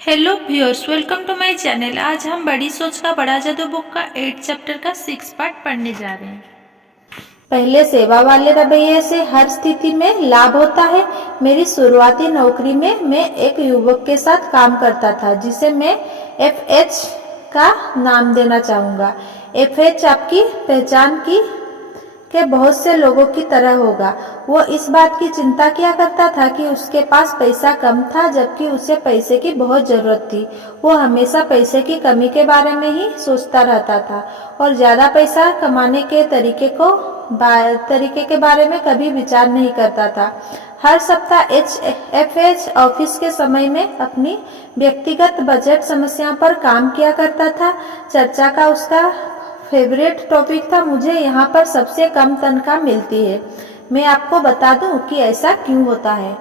Hello viewers, welcome to my channel. आज हम बड़ी सोच का बड़ा जादू बुक का 8 चैप्टर का 6 पार्ट पढ़ने जा रहे हैं। पहले सेवा वाले रवैये से हर स्थिति में लाभ होता है। मेरी शुरुआती नौकरी में मैं एक युवक के साथ काम करता था जिसे मैं FH का नाम देना चाहूँगा। FH आपकी पहचान की के बहुत से लोगों की तरह होगा। वो इस बात की चिंता किया करता था कि उसके पास पैसा कम था जबकि उसे पैसे की बहुत जरूरत थी। वो हमेशा पैसे की कमी के बारे में ही सोचता रहता था और ज्यादा पैसा कमाने के तरीके के बारे में कभी विचार नहीं करता था। हर सप्ताह FH ऑफिस के समय में अपनी व्यक्तिगत बजट समस्या पर काम किया करता था। चर्चा का उसका फेवरेट टॉपिक था, मुझे यहाँ पर सबसे कम तनख्वाह मिलती है। मैं आपको बता दूं कि ऐसा क्यों होता है।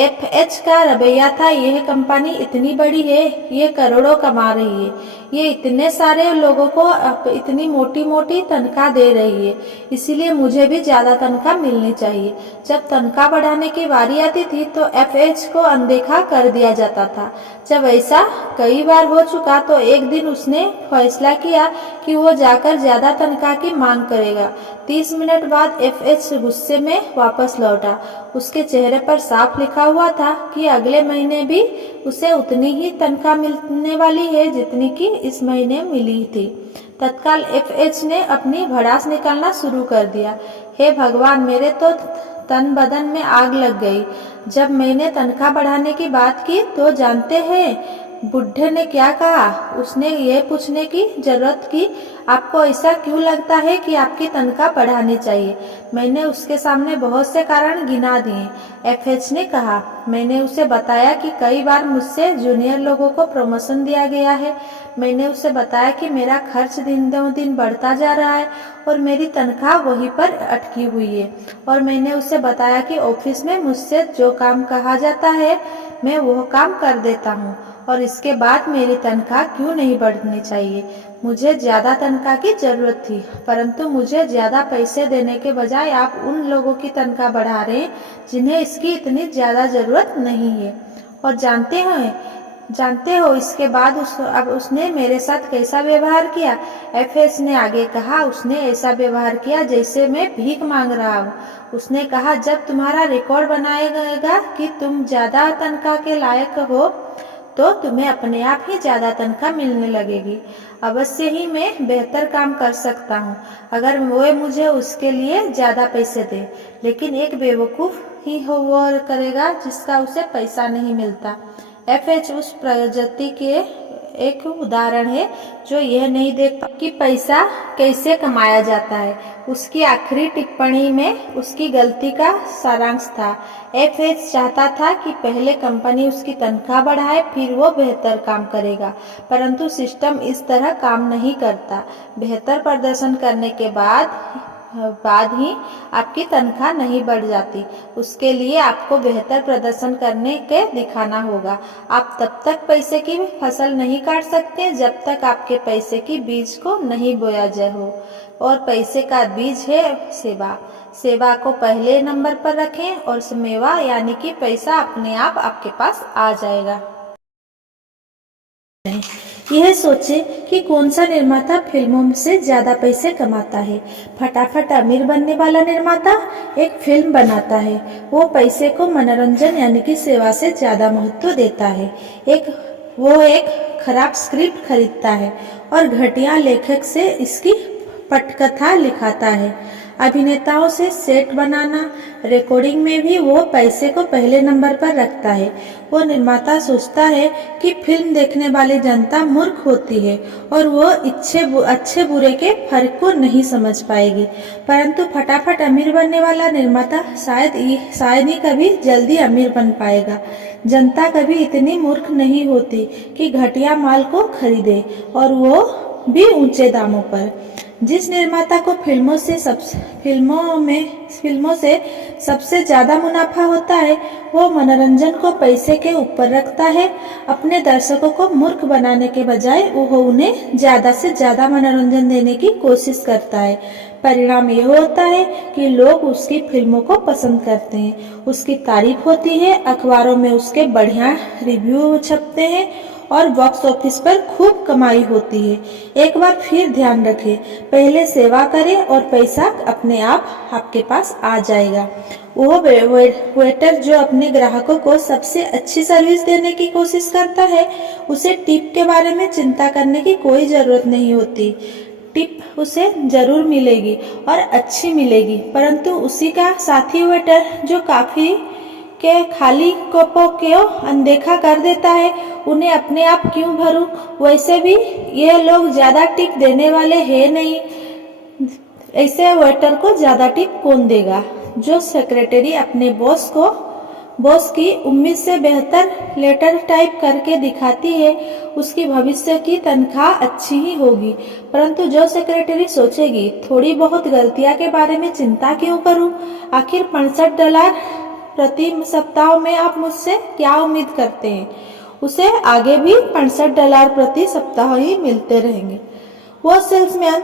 FH का रवैया था, यह कंपनी इतनी बड़ी है, ये करोड़ों कमा रही है, ये इतने सारे लोगों को इतनी मोटी मोटी तनख्वाह दे रही है, इसीलिए मुझे भी ज्यादा तनख्वाह मिलनी चाहिए। जब तनख्वाह बढ़ाने की बारी आती थी तो FH को अनदेखा कर दिया जाता था। जब ऐसा कई बार हो चुका तो एक दिन उसने फैसला किया कि वो जाकर ज्यादा तनख्वाह की मांग करेगा। 30 मिनट बाद FH गुस्से में वापस लौटा। उसके चेहरे पर साफ लिखा हुआ था कि अगले महीने भी उसे उतनी ही तनख्वाह मिलने वाली है जितनी कि इस महीने मिली थी। तत्काल FH ने अपनी भड़ास निकालना शुरू कर दिया। हे भगवान, मेरे तो तन बदन में आग लग गई। जब मैंने तनख्वाह बढ़ाने की बात की तो जानते हैं बुढ़े ने क्या कहा? उसने ये पूछने की जरूरत की, आपको ऐसा क्यों लगता है कि आपकी तनख्वाह बढ़ानी चाहिए? मैंने उसके सामने बहुत से कारण गिना दिए। FH ने कहा। मैंने उसे बताया कि कई बार मुझसे जूनियर लोगों को प्रमोशन दिया गया है। मैंने उसे बताया कि मेरा खर्च दिन दिन बढ़ता जा रहा है और मेरी तनख्वाह वहीं पर अटकी हुई है। और मैंने उसे बताया कि ऑफिस में मुझसे जो काम कहा जाता है मैं वो काम कर देता हूँ और इसके बाद मेरी तनख्वाह क्यों नहीं बढ़नी चाहिए। मुझे ज्यादा तनख्वाह की जरूरत थी, परंतु मुझे ज्यादा पैसे देने के बजाय आप उन लोगों की तनख्वाह बढ़ा रहे हैं जिन्हें इसकी इतनी ज्यादा जरूरत नहीं है। और जानते हो इसके बाद अब उसने मेरे साथ कैसा व्यवहार किया? FH ने आगे कहा, उसने ऐसा व्यवहार किया जैसे मैं भीख मांग रहा हूँ। उसने कहा, जब तुम्हारा रिकॉर्ड बनाएगा कि तुम ज्यादा तनख्वाह के लायक हो तो तुम्हें अपने आप ही ज्यादा तनख्वाह मिलने लगेगी। अवश्य ही मैं बेहतर काम कर सकता हूँ अगर वो मुझे उसके लिए ज्यादा पैसे दे, लेकिन एक बेवकूफ ही हो वो करेगा जिसका उसे पैसा नहीं मिलता। FH उस प्रजाति के एक उदाहरण है जो यह नहीं देखता कि पैसा कैसे कमाया जाता है। उसकी आखिरी टिप्पणी में उसकी गलती का सारांश था। FH चाहता था कि पहले कंपनी उसकी तनख्वाह बढ़ाए, फिर वो बेहतर काम करेगा, परंतु सिस्टम इस तरह काम नहीं करता। बेहतर प्रदर्शन करने के बाद ही आपकी तनख्वाह नहीं बढ़ जाती। उसके लिए आपको बेहतर प्रदर्शन करने के दिखाना होगा। आप तब तक पैसे की फसल नहीं काट सकते जब तक आपके पैसे की बीज को नहीं बोया जाए हो, और पैसे का बीज है सेवा। सेवा को पहले नंबर पर रखें और मेवा यानी कि पैसा अपने आप आपके पास आ जाएगा। यह सोचें कि कौन सा निर्माता फिल्मों से ज्यादा पैसे कमाता है। फटाफट अमीर बनने वाला निर्माता एक फिल्म बनाता है। वो पैसे को मनोरंजन यानी कि सेवा से ज्यादा महत्व देता है। वो एक खराब स्क्रिप्ट खरीदता है और घटिया लेखक से इसकी पटकथा लिखाता है। अभिनेताओं से सेट बनाना, रिकॉर्डिंग में भी वो पैसे को पहले नंबर पर रखता है। वो निर्माता सोचता है कि फिल्म देखने वाली जनता मूर्ख होती है और वो अच्छे बुरे के फर्क को नहीं समझ पाएगी, परंतु फटाफट अमीर बनने वाला निर्माता शायद ही कभी जल्दी अमीर बन पाएगा। जनता कभी इतनी मूर्ख नहीं होती कि घटिया माल को खरीदे, और वो भी ऊंचे दामों पर। जिस निर्माता को फिल्मों से सबसे ज्यादा मुनाफा होता है, वो मनोरंजन को पैसे के ऊपर रखता है। अपने दर्शकों को मूर्ख बनाने के बजाय वो उन्हें ज्यादा से ज्यादा मनोरंजन देने की कोशिश करता है। परिणाम यह होता है कि लोग उसकी फिल्मों को पसंद करते हैं, उसकी तारीफ होती है, अखबारों में उसके बढ़िया रिव्यू छपते हैं और बॉक्स ऑफिस पर खूब कमाई होती है। एक बार फिर ध्यान रखें, पहले सेवा करें और पैसा अपने आप आपके पास आ जाएगा। वो वेटर जो अपने ग्राहकों को सबसे अच्छी सर्विस देने की कोशिश करता है, उसे टिप के बारे में चिंता करने की कोई जरूरत नहीं होती। टिप उसे जरूर मिलेगी और अच्छी मिलेगी, परंतु उसी का साथी वेटर जो काफी के खाली कपों को अनदेखा कर देता है, उन्हें अपने आप क्यों भरूं? वैसे भी ये लोग ज्यादा टिप देने वाले हैं नहीं। ऐसे वेटर को ज्यादा टिप कौन देगा? जो सेक्रेटरी अपने बॉस की उम्मीद से बेहतर लेटर टाइप करके दिखाती है, उसकी भविष्य की तनख्वाह अच्छी ही होगी। परंतु जो सेक्रेटरी सोचेगी, थोड़ी बहुत गलतियां के बारे में चिंता क्यों करूं? आखिर $65 प्रति सप्ताह में आप मुझसे क्या उम्मीद करते हैं? उसे आगे भी $65 प्रति सप्ताह ही मिलते रहेंगे। वो सेल्समैन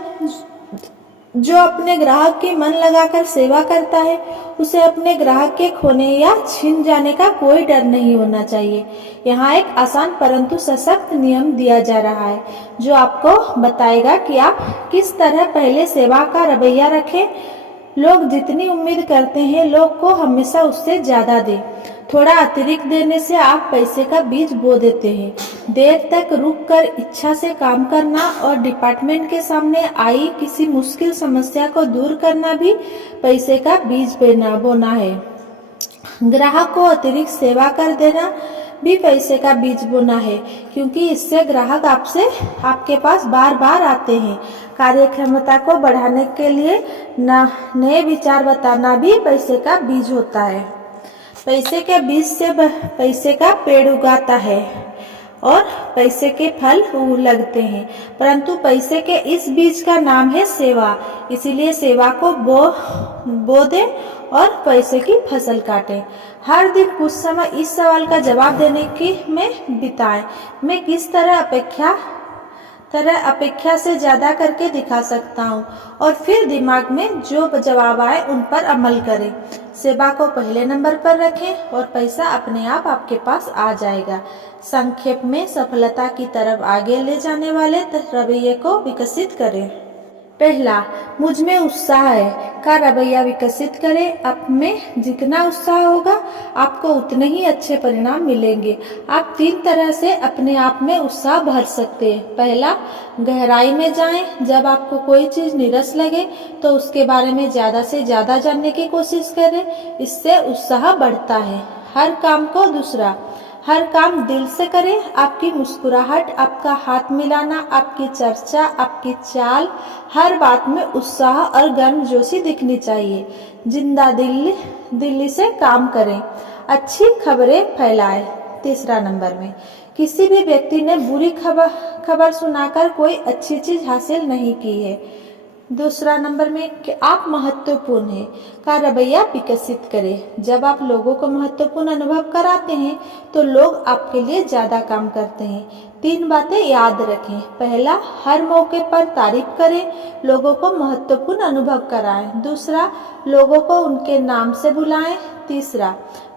जो अपने ग्राहक की मन लगाकर सेवा करता है, उसे अपने ग्राहक के खोने या छीन जाने का कोई डर नहीं होना चाहिए। यहाँ एक आसान परंतु सशक्त नियम दिया जा रहा है, जो आपको बताएगा कि आप किस तरह पहले सेवा का रवैया रखें। लोग जितनी उम्मीद करते हैं, लोग को हमेशा उससे ज्यादा दें। थोड़ा अतिरिक्त देने से आप पैसे का बीज बो देते हैं। देर तक रुककर इच्छा से काम करना और डिपार्टमेंट के सामने आई किसी मुश्किल समस्या को दूर करना भी पैसे का बीज बोना है। ग्राहक को अतिरिक्त सेवा कर देना भी पैसे का बीज बोना है, क्योंकि इससे ग्राहक आपके पास बार बार आते हैं। कार्यक्षमता को बढ़ाने के लिए नए विचार बताना भी पैसे का बीज होता है। पैसे के बीज से पैसे का पेड़ उगाता है और पैसे के फल लगते हैं, परंतु पैसे के इस बीज का नाम है सेवा। इसीलिए सेवा को बो दे और पैसे की फसल काटे। हर दिन कुछ समय इस सवाल का जवाब देने में बिताएं, मैं किस तरह अपेक्षा से ज्यादा करके दिखा सकता हूँ, और फिर दिमाग में जो जवाब आए उन पर अमल करें। सेवा को पहले नंबर पर रखें और पैसा अपने आप आपके पास आ जाएगा। संक्षेप में, सफलता की तरफ आगे ले जाने वाले रवैये को विकसित करें। पहला, मुझ में उत्साह है का रवैया विकसित करें। आप में जितना उत्साह होगा, आपको उतने ही अच्छे परिणाम मिलेंगे। आप 3 तरह से अपने आप में उत्साह भर सकते हैं। पहला, गहराई में जाएं। जब आपको कोई चीज नीरस लगे तो उसके बारे में ज्यादा से ज्यादा जानने की कोशिश करें, इससे उत्साह बढ़ता है। हर काम दिल से करें। आपकी मुस्कुराहट, आपका हाथ मिलाना, आपकी चर्चा, आपकी चाल, हर बात में उत्साह और गर्मजोशी दिखनी चाहिए। जिंदा दिल्ली से काम करें। अच्छी खबरें फैलाएं। तीसरा नंबर में, किसी भी व्यक्ति ने बुरी खबर सुनाकर कोई अच्छी चीज हासिल नहीं की है। दूसरा नंबर में, कि आप महत्वपूर्ण हैं का रवैया विकसित करें। जब आप लोगों को महत्वपूर्ण अनुभव कराते हैं तो लोग आपके लिए ज्यादा काम करते हैं। 3 बातें याद रखें। पहला, हर मौके पर तारीफ करें, लोगों को महत्वपूर्ण अनुभव कराएं। दूसरा, लोगों को उनके नाम से बुलाएं। तीसरा,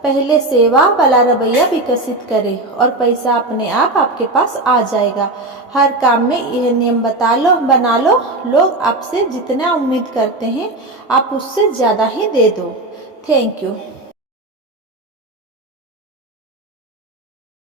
पहले सेवा वाला रवैया विकसित करें और पैसा अपने आप आपके पास आ जाएगा। हर काम में यह नियम बना लो। लोग आपसे जितना उम्मीद करते हैं, आप उससे ज्यादा ही दे दो। Thank you.